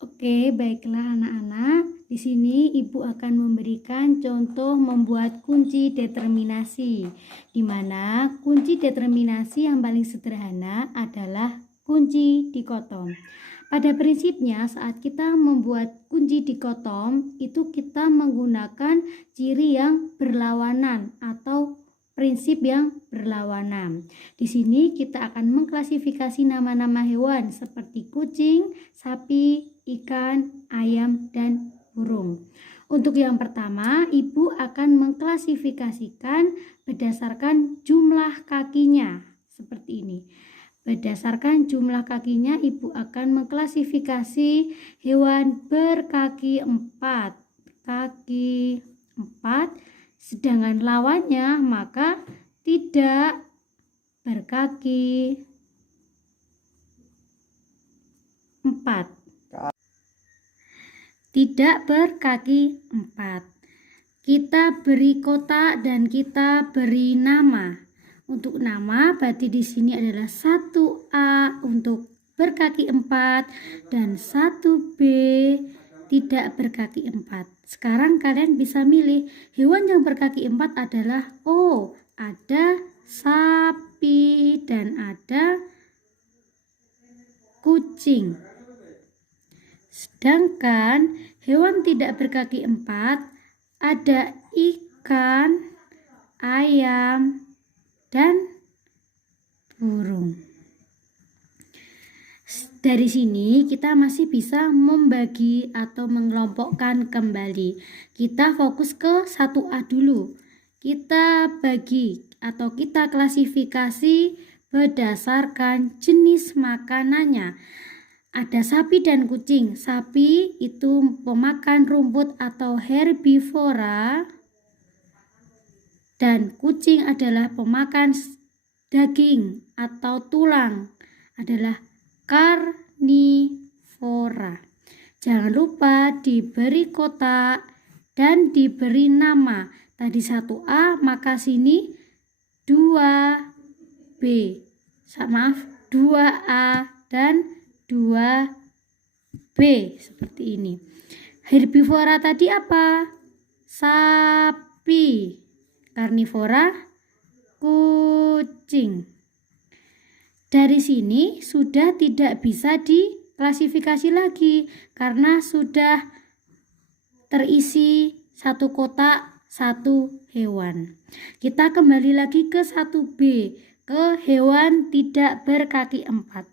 Oke, baiklah anak-anak. Di sini Ibu akan memberikan contoh membuat kunci determinasi, di mana kunci determinasi yang paling sederhana adalah kunci dikotom. Pada prinsipnya saat kita membuat kunci dikotom, itu kita menggunakan ciri yang berlawanan atau prinsip yang berlawanan. Di sini kita akan mengklasifikasi nama-nama hewan seperti kucing, sapi, ikan, ayam, dan burung. Untuk yang pertama, Ibu akan mengklasifikasikan berdasarkan jumlah kakinya seperti ini. Berdasarkan jumlah kakinya, Ibu akan mengklasifikasi hewan berkaki 4. Kaki 4, sedangkan lawannya maka tidak berkaki 4. Tidak berkaki 4. Kita beri kotak dan kita beri nama. Untuk nama berarti di sini adalah 1A untuk berkaki 4 dan 1B tidak berkaki 4. Sekarang kalian bisa milih hewan yang berkaki 4 adalah ada sapi dan ada kucing. Sedangkan hewan tidak berkaki 4 ada ikan, ayam, dan burung. Dari sini kita masih bisa membagi atau mengelompokkan kembali. Kita fokus ke 1A dulu. Kita bagi atau kita klasifikasi berdasarkan jenis makanannya. Ada sapi dan kucing. Sapi itu pemakan rumput atau herbivora, dan kucing adalah pemakan daging atau tulang, adalah karnivora. Jangan lupa diberi kotak dan diberi nama. Tadi 1A, maka sini 2B. Maaf, 2A dan 2B seperti ini. Herbivora tadi apa? Sapi. Karnivora kucing. Dari sini sudah tidak bisa diklasifikasi lagi karena sudah terisi satu kotak satu hewan. Kita kembali lagi ke 1B, ke hewan tidak berkaki 4.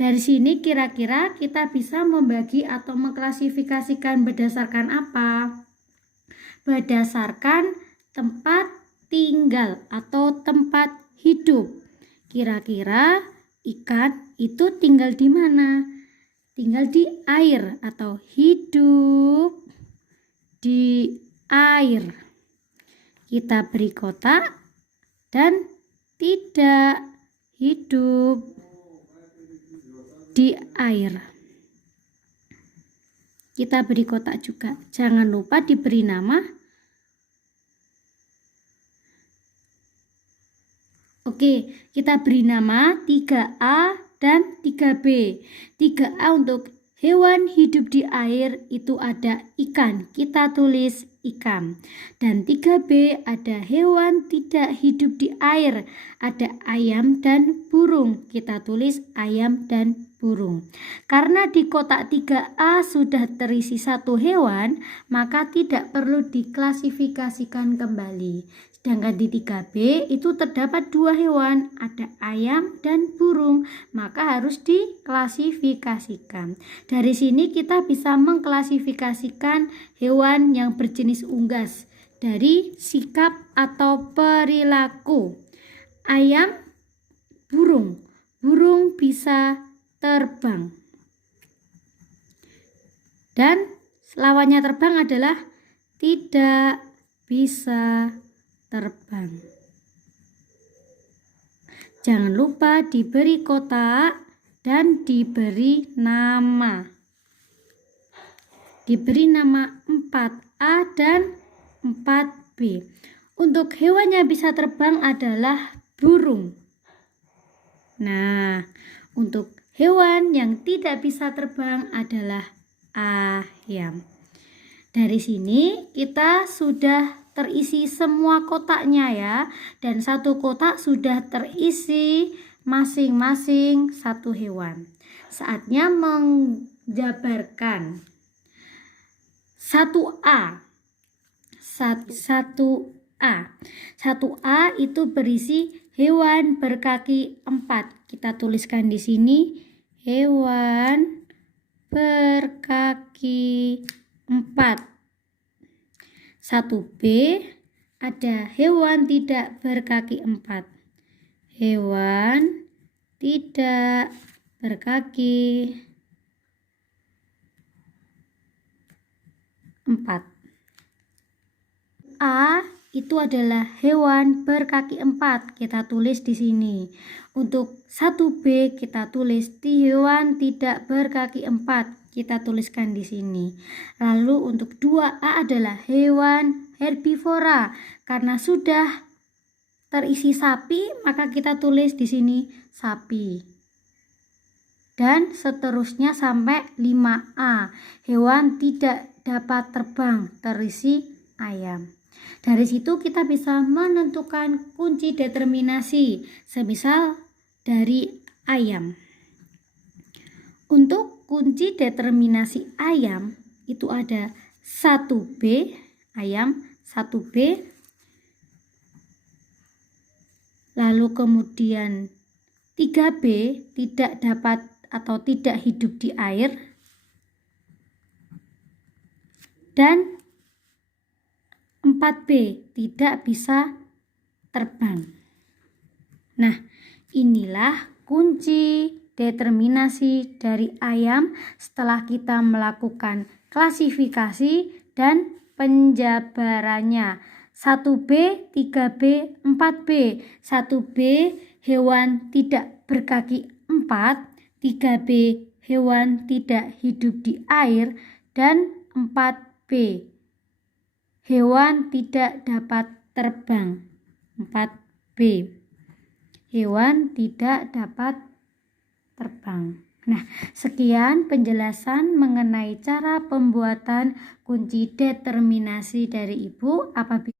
Dari sini kira-kira kita bisa membagi atau mengklasifikasikan berdasarkan apa? Berdasarkan tempat tinggal atau tempat hidup. Kira-kira ikan itu tinggal di mana? Tinggal di air atau hidup di air. Kita beri kotak dan tidak hidup di air. Kita beri kotak juga. Jangan lupa diberi nama. Oke, kita beri nama 3A dan 3B. 3A untuk hewan hidup di air itu ada ikan. Kita tulis ikan. Dan 3B ada hewan tidak hidup di air. Ada ayam dan burung. Kita tulis ayam dan burung. Karena di kotak 3A sudah terisi satu hewan, maka tidak perlu diklasifikasikan kembali. Sedangkan di 3B itu terdapat 2 hewan, ada ayam dan burung, maka harus diklasifikasikan. Dari sini kita bisa mengklasifikasikan hewan yang berjenis unggas dari sikap atau perilaku. Ayam, burung. Burung bisa terbang. Dan lawannya terbang adalah tidak bisa terbang. Jangan lupa diberi kotak dan diberi nama. Diberi nama 4A dan 4B. Untuk hewan yang bisa terbang adalah burung. Nah, untuk hewan yang tidak bisa terbang adalah ayam. Dari sini kita sudah terisi semua kotaknya ya, dan satu kotak sudah terisi masing-masing satu hewan. Saatnya menjabarkan 1A. 1A itu berisi hewan berkaki 4. Kita tuliskan di sini hewan berkaki 4. 1B ada hewan tidak berkaki 4. Hewan tidak berkaki 4. A itu adalah hewan berkaki 4. Kita tulis di sini. Untuk 1B kita tulis di hewan tidak berkaki 4. Kita tuliskan di sini. Lalu untuk 2A adalah hewan herbivora. Karena sudah terisi sapi, maka kita tulis di sini sapi. Dan seterusnya sampai 5A. Hewan tidak dapat terbang, terisi ayam. Dari situ kita bisa menentukan kunci determinasi, semisal dari ayam. Untuk kunci determinasi ayam itu ada 1B, ayam 1B. Lalu kemudian 3B tidak dapat atau tidak hidup di air. Dan 4B tidak bisa terbang. Nah, inilah kunci determinasi dari ayam setelah kita melakukan klasifikasi dan penjabarannya. 1B, 3B, 4B. 1B hewan tidak berkaki 4, 3B hewan tidak hidup di air, dan 4B hewan tidak dapat terbang. 4B hewan tidak dapat terbang. Nah, sekian penjelasan mengenai cara pembuatan kunci determinasi dari Ibu. Apabila